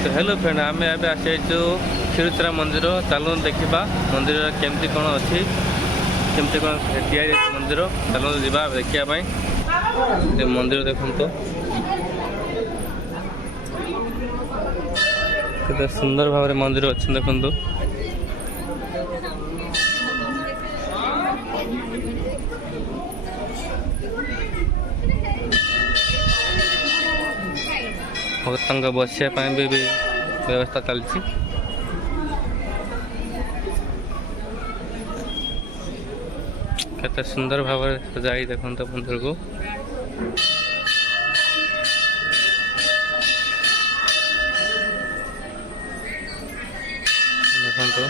तो hello friend आम एवं आसी खिरचरा मंदिर चलो देखा मंदिर केमती कौन अच्छी केमती कौन या मंदिर चलो जा देखापी मंदिर देखो केते सुंदर भाव मंदिर अच्छे देखो भक्त बसापी भी व्यवस्था चलती केते सुंदर भाव सजाई देखो मंदिर को देखो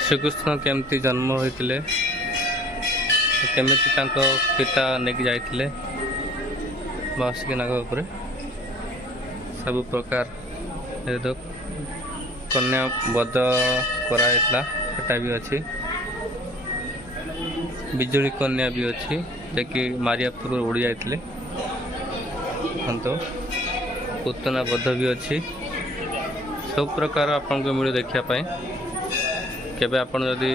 श्रीकृष्ण केमती जन्म होते केमिति तांको पिता नेकी जाइथिले बासिक नाग उपरे सब प्रकार तो कन्या बध कराइला सेटा भी अच्छी बिजुली कन्या भी अच्छी जेकि मारिया पूर्व उड़ी जाइथिले तो पुतना बध भी अच्छी सब प्रकार आपन को मिले देखिया पाए केबे आपन यदि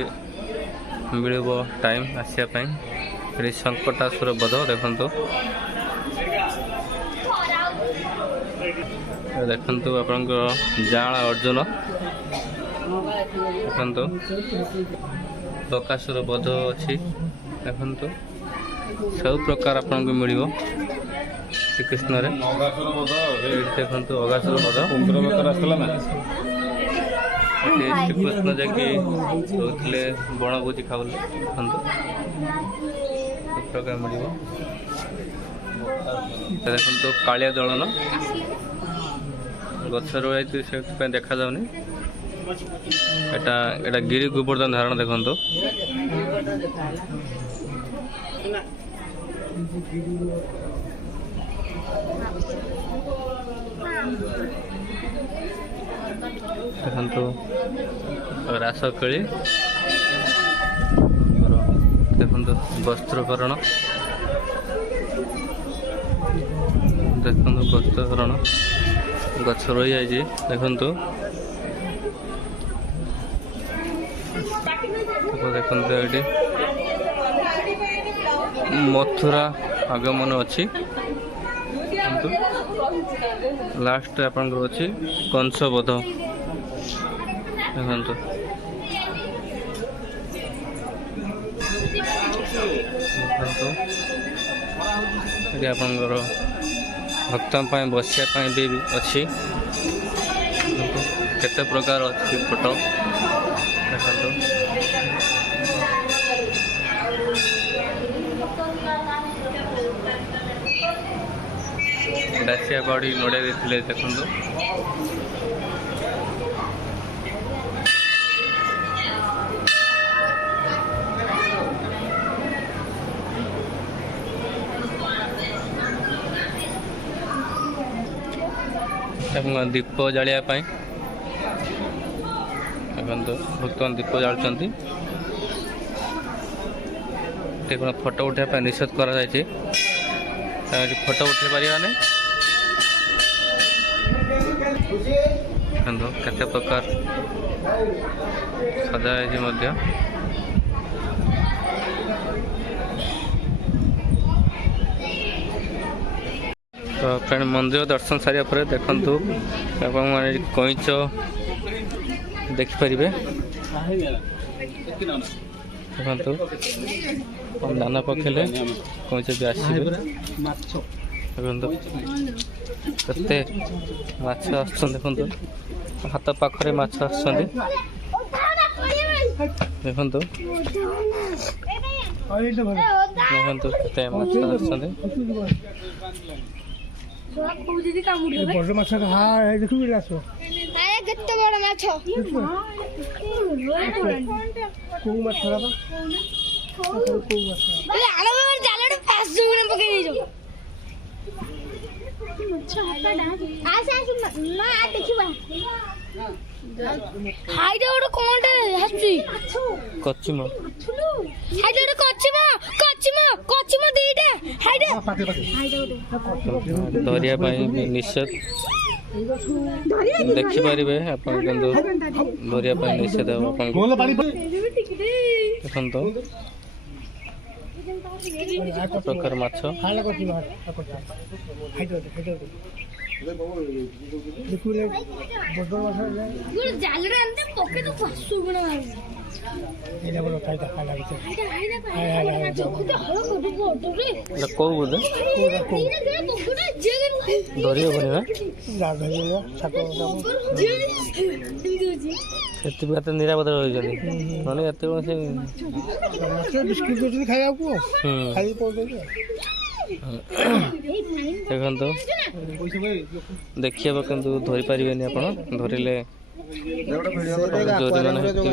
मिल टाइम आसापी संकटासुर बध देखु देखु आपण जाला अर्जुन देखु बकासुर बध अच्छी देखु सब प्रकार आपन को मिल श्रीकृष्ण देखु अगासुर बध श्रीकृष्ण जाकि रोते बनभोजी खाऊले सब प्रकार मिल देखो कालिया दलन गछ रही से देखा जाऊनी एटा गिरी गोवर्धन धारण देखो देखो रासकली देखो वस्त्रकरण देखो वस्त्रकरण गछ रही जाइए देखो देखो ये मथुरा आगमन अच्छी लास्ट आपन अच्छी कंस बध देखो आपंकर भक्त बसापी भी अच्छी केते प्रकार अच्छी फोटो देखो दासिया बाड़ी नड़िया देते देखो दीप जालिया देखो भक्त दीप जालुं फोटो उठाई निषेध कर फोटो उठे पारे केते प्रकार सजा तो फ्रेंड मंदिर दर्शन सारिया पर देखु कईच देखिपारे देखु दाना पकेले कईच भी आसवे देखते माछ देखु हाथ पाखरे माछ देखु देखु केते माछ बड़ माछ देखिए केते बड़ माछ को माछ जालटा फास्ट पकई दे हाइडा गोटे कोनटे हसुई कच्चिमा हाइडा गोटे कच्चिमा कच्चिमा कच्चिमा दीटा ଧରିବା ପାଇଁ ନିଷେଧ ଦେଖିପାରିବେ ଆପଣ, କିନ୍ତୁ ଧରିବା ପାଇଁ ନିଷେଧ ହେବ ଆପଣଙ୍କୁ। ଦେଖନ୍ତୁ ପ୍ରକାର ମାଛ କୋଉ ବୋଧେ ଧରି ହବନି ନା, ସେଥିପାଇଁ ଏତେ ନିରାପଦ ରହିଛନ୍ତି। ନହେଲେ ଏତେ ସେ ବିସ୍କୁଟ ଦଉଛନ୍ତି ଖାଇବାକୁ, ଦେଖନ୍ତୁ ଦେଖିହେବ କିନ୍ତୁ ଧରି ପାରିବେନି ଆପଣ, ଧରିଲେ ଜୋରିମାନା ହେଇଥିବ।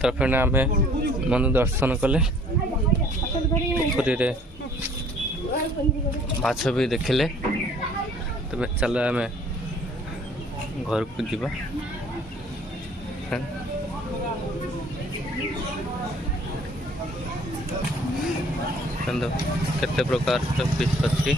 ତାପରେ ଆମେ ମନ ଦର୍ଶନ କଲେ, ପୋଖରୀରେ ମାଛ ବି ଦେଖିଲେ। ତେବେ ଚାଲ ଆମେ ଘରକୁ ଯିବା। ଦେଖନ୍ତୁ କେତେ ପ୍ରକାର ଫିସ୍ ଅଛି।